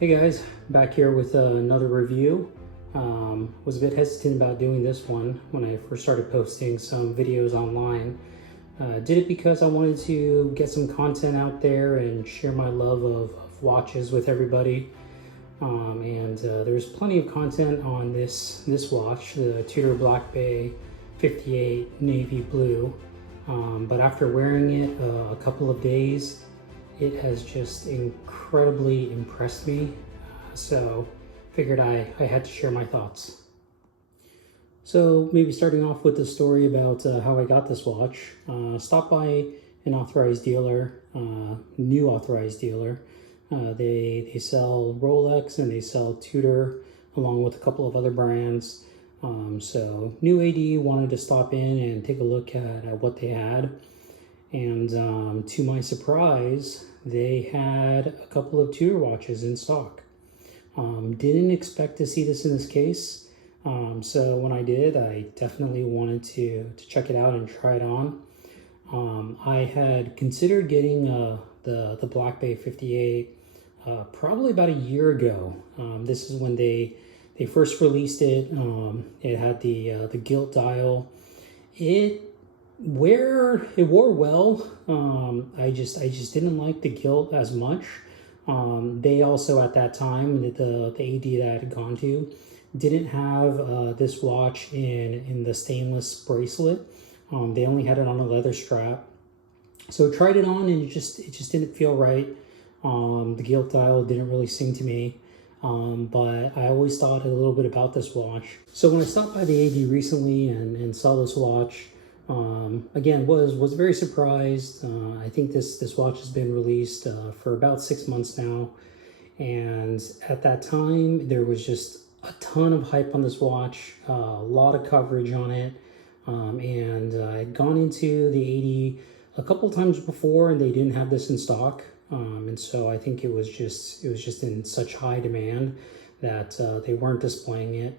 Hey guys, back here with another review. Was a bit hesitant about doing this one when I first started posting some videos online. Did it because I wanted to get some content out there and share my love of watches with everybody. There's plenty of content on this watch, the Tudor Black Bay 58 Navy Blue. But after wearing it a couple of days, it has just incredibly impressed me. So figured I had to share my thoughts. So maybe starting off with the story about how I got this watch. Stopped by an authorized dealer, new authorized dealer. They sell Rolex and they sell Tudor along with a couple of other brands. So new AD wanted to stop in and take a look at what they had. And to my surprise, they had a couple of Tudor watches in stock. Didn't expect to see this in this case. So when I did, I definitely wanted to check it out and try it on. I had considered getting the Black Bay 58 probably about a year ago. This is when they first released it. It had the gilt dial. It wore well. I just didn't like the gilt as much. They also at that time, the AD that I had gone to didn't have this watch in the stainless bracelet. They only had it on a leather strap. So tried it on and it just didn't feel right. The gilt dial didn't really sing to me. But I always thought a little bit about this watch. So when I stopped by the AD recently and saw this watch, again, was very surprised. I think this watch has been released for about 6 months now. And at that time, there was just a ton of hype on this watch, a lot of coverage on it. I'd gone into the AD a couple times before and they didn't have this in stock. And so I think it was just in such high demand that they weren't displaying it.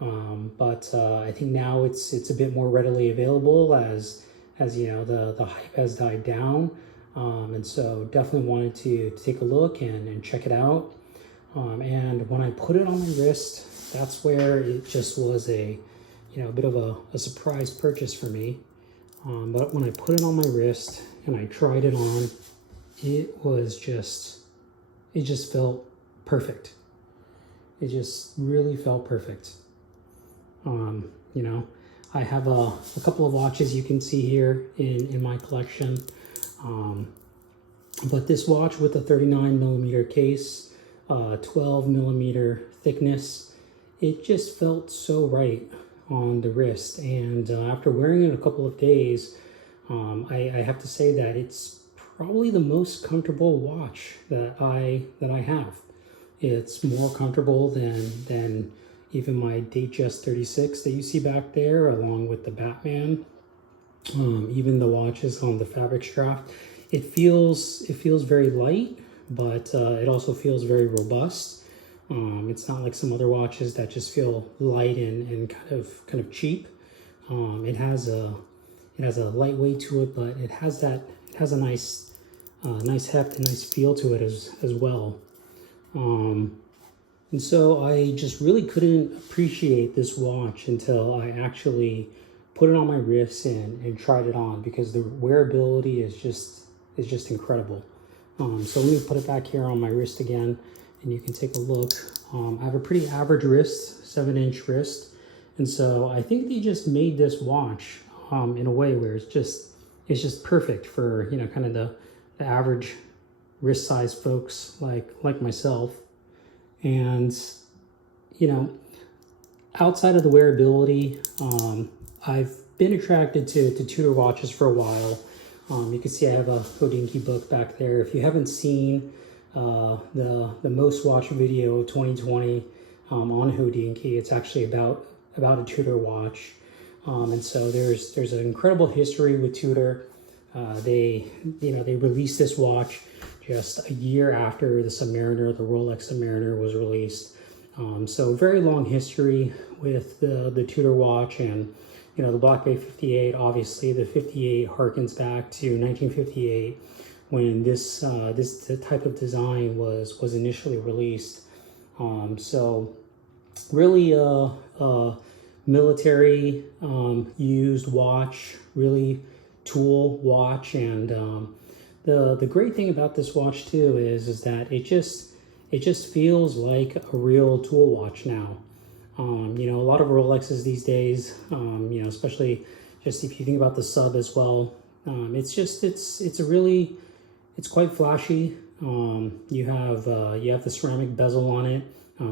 But I think now it's a bit more readily available as you know the hype has died down. And so definitely wanted to take a look and check it out. And when I put it on my wrist, that's where it just was a bit of a surprise purchase for me. But when I put it on my wrist and I tried it on, it just felt perfect. It just really felt perfect. I have a couple of watches you can see here in my collection. But this watch with a 39mm case, 12mm thickness, it just felt so right on the wrist. And after wearing it a couple of days, I have to say that it's probably the most comfortable watch that I have. It's more comfortable than even my Datejust 36 that you see back there, along with the Batman. Even the watches on the fabric strap. It feels very light, but it also feels very robust. It's not like some other watches that just feel light and kind of cheap. It has a lightweight to it, but it has a nice heft and nice feel to it as well. And so I just really couldn't appreciate this watch until I actually put it on my wrist and tried it on, because the wearability is just incredible. So let me put it back here on my wrist again, and you can take a look. I have a pretty average wrist, 7-inch wrist, and so I think they just made this watch in a way where it's just perfect for kind of the average wrist size folks like myself. And outside of the wearability, I've been attracted to Tudor watches for a while. You can see I have a Hodinkee book back there. If you haven't seen the most watched video of 2020 on Hodinkee, it's actually about a Tudor watch. And so there's an incredible history with Tudor. They released this watch just a year after the Submariner, the Rolex Submariner, was released. So very long history with the Tudor watch. And the Black Bay 58, obviously the 58 harkens back to 1958 when this type of design was initially released. So really military used watch, really tool watch. And the great thing about this watch too is that it just feels like a real tool watch now. You know, a lot of Rolexes these days, you know, especially just if you think about the sub as well, it's quite flashy. You have the ceramic bezel on it.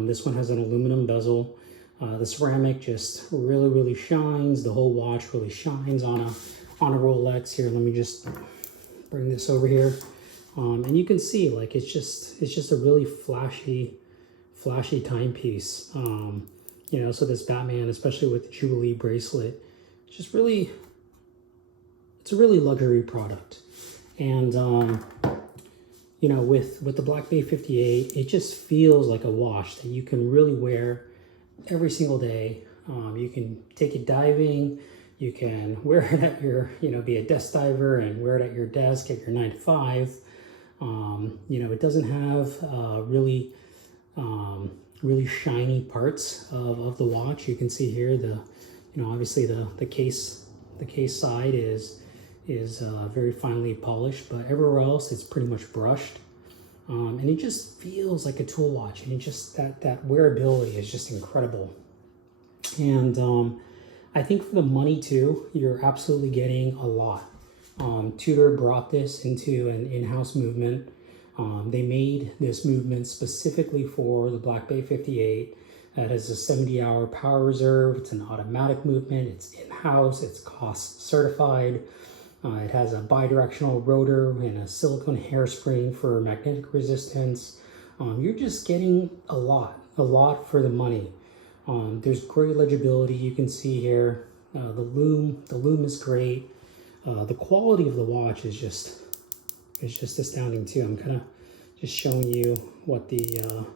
This one has an aluminum bezel. The ceramic just really shines. The whole watch really shines on a Rolex. Here, let me just bring this over here, and you can see like it's just a really flashy timepiece. You know, so this Batman, especially with the Jubilee bracelet, it's a really luxury product. And you know, with the Black Bay 58, it just feels like a watch that you can really wear every single day. You can take it diving, you can wear it at your, you know, be a desk diver and wear it at your desk at your 9 to 5. You know, it doesn't have really shiny parts of the watch. You can see here you know, obviously the case side is very finely polished, but everywhere else it's pretty much brushed. And it just feels like a tool watch, and it just that wearability is just incredible. And I think for the money too, you're absolutely getting a lot. Tudor brought this into an in-house movement. They made this movement specifically for the Black Bay 58. It has a 70-hour power reserve. It's an automatic movement. It's in-house. It's cost certified. It has a bidirectional rotor and a silicone hairspring for magnetic resistance. You're just getting a lot for the money. There's great legibility. You can see here the loom is great. The quality of the watch is just astounding too. I'm kind of just showing you what the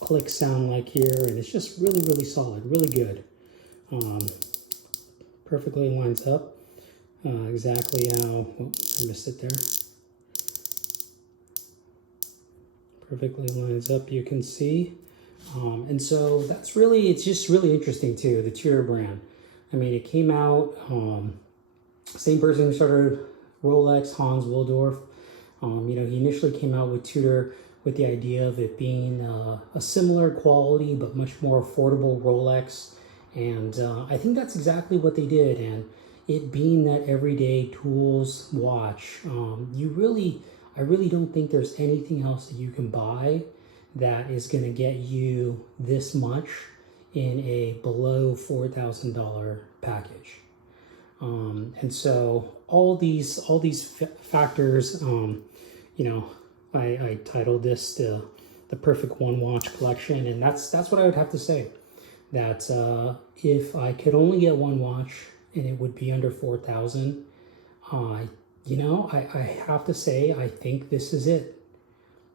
clicks sound like here, and it's just really solid, really good. Perfectly lines up exactly how, I missed it there. Perfectly lines up, you can see. And so it's just really interesting too, the Tudor brand. I mean, it came out, same person who started Rolex, Hans Willdorf. You know, he initially came out with Tudor with the idea of it being a similar quality but much more affordable Rolex. And I think that's exactly what they did. And it being that everyday tools watch, I really don't think there's anything else that you can buy that is going to get you this much in a below $4,000 package. And so all these factors, you know, I titled this the perfect one watch collection, and that's what I would have to say. That if I could only get one watch and it would be under 4,000, you know, I have to say I think this is it.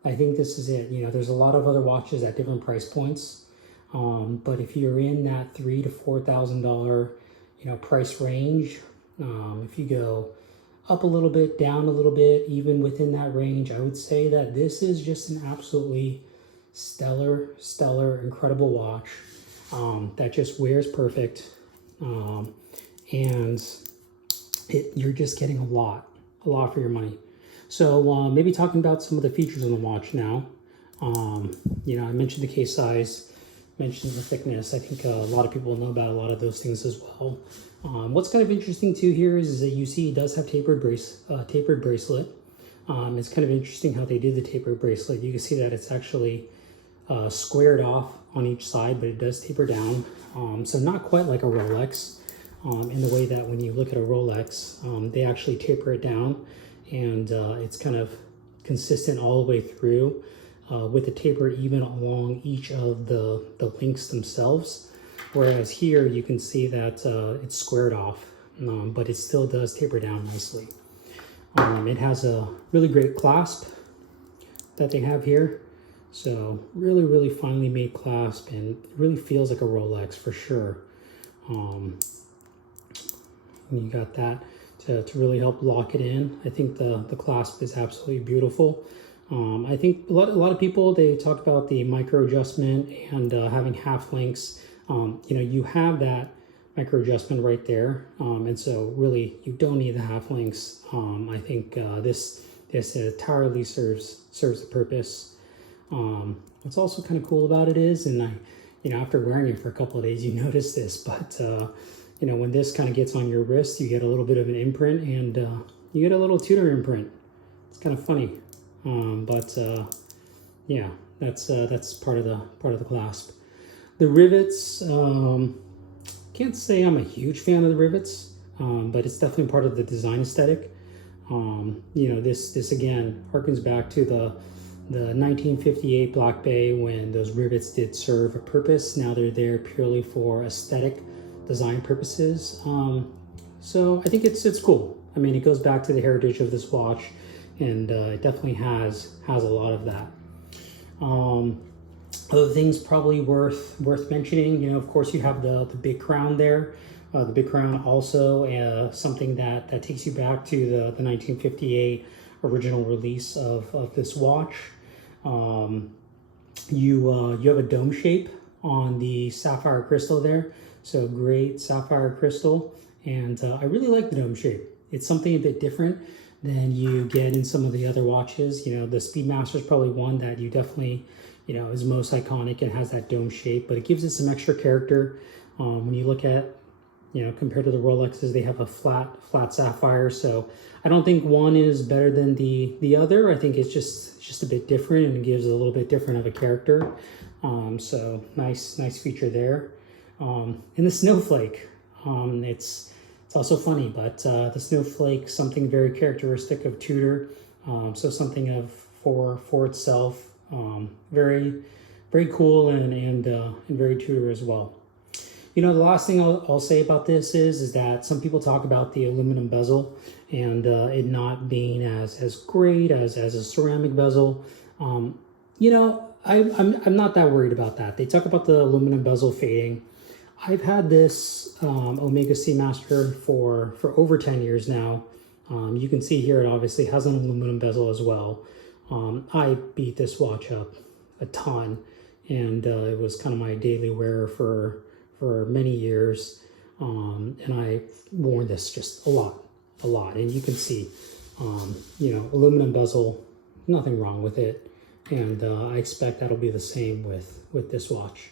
I think this is it. You know, there's a lot of other watches at different price points, but if you're in that $3,000 to $4,000, you know, price range, if you go up a little bit, down a little bit, even within that range, I would say that this is just an absolutely stellar, incredible watch that just wears perfect, and you're just getting a lot for your money. So maybe talking about some of the features on the watch now. You know, I mentioned the case size, mentioned the thickness. I think a lot of people know about a lot of those things as well. What's kind of interesting too here is that you see it does have tapered bracelet. It's kind of interesting how they did the tapered bracelet. You can see that it's actually squared off on each side, but it does taper down. So not quite like a Rolex in the way that when you look at a Rolex, they actually taper it down, and it's kind of consistent all the way through with the taper even along each of the links themselves. Whereas here you can see that it's squared off, but it still does taper down nicely. It has a really great clasp that they have here. So really finely made clasp, and it really feels like a Rolex for sure. And you got that to really help lock it in. I think the clasp is absolutely beautiful. I think a lot of people, they talk about the micro adjustment and having half links. You know, you have that micro adjustment right there, and so really you don't need the half links. I think this entirely serves the purpose. What's also kind of cool about it is, and you know, after wearing it for a couple of days, you notice this, but you know, when this kind of gets on your wrist, you get a little bit of an imprint, and you get a little Tudor imprint. It's kind of funny, but yeah, that's part of the clasp. The rivets, can't say I'm a huge fan of the rivets, but it's definitely part of the design aesthetic. You know, this again harkens back to the 1958 Black Bay, when those rivets did serve a purpose. Now they're there purely for aesthetic design purposes. So I think it's cool. I mean, it goes back to the heritage of this watch, and it definitely has a lot of that. Other things probably worth mentioning, you know, of course you have the big crown there. The big crown also something that takes you back to the 1958 original release of this watch. You have a dome shape on the sapphire crystal there, so great sapphire crystal, and I really like the dome shape. It's something a bit different than you get in some of the other watches. You know, the Seamaster is probably one that you definitely, you know, is most iconic and has that dome shape, but it gives it some extra character. When you look at, you know, compared to the Rolexes, they have a flat sapphire, so I don't think one is better than the other. I think it's just a bit different, and it gives it a little bit different of a character. So nice feature there. And the snowflake, it's also funny, but the snowflake, something very characteristic of Tudor. So something for itself. Very cool and very Tudor as well. You know, the last thing I'll say about this is that some people talk about the aluminum bezel and it not being as great as a ceramic bezel. You know, I'm not that worried about that. They talk about the aluminum bezel fading. I've had this Omega Seamaster for over 10 years now. You can see here it obviously has an aluminum bezel as well. I beat this watch up a ton, and it was kind of my daily wear for many years, and I've worn this just a lot, and you can see, you know, aluminum bezel, nothing wrong with it, and I expect that'll be the same with this watch.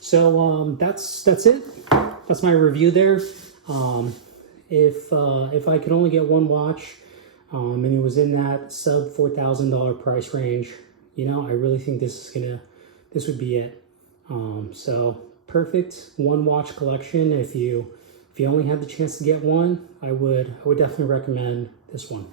So that's it. That's my review there. If I could only get one watch, and it was in that sub $4,000 price range, you know, I really think this would be it. So perfect one watch collection. If you only had the chance to get one, I would definitely recommend this one.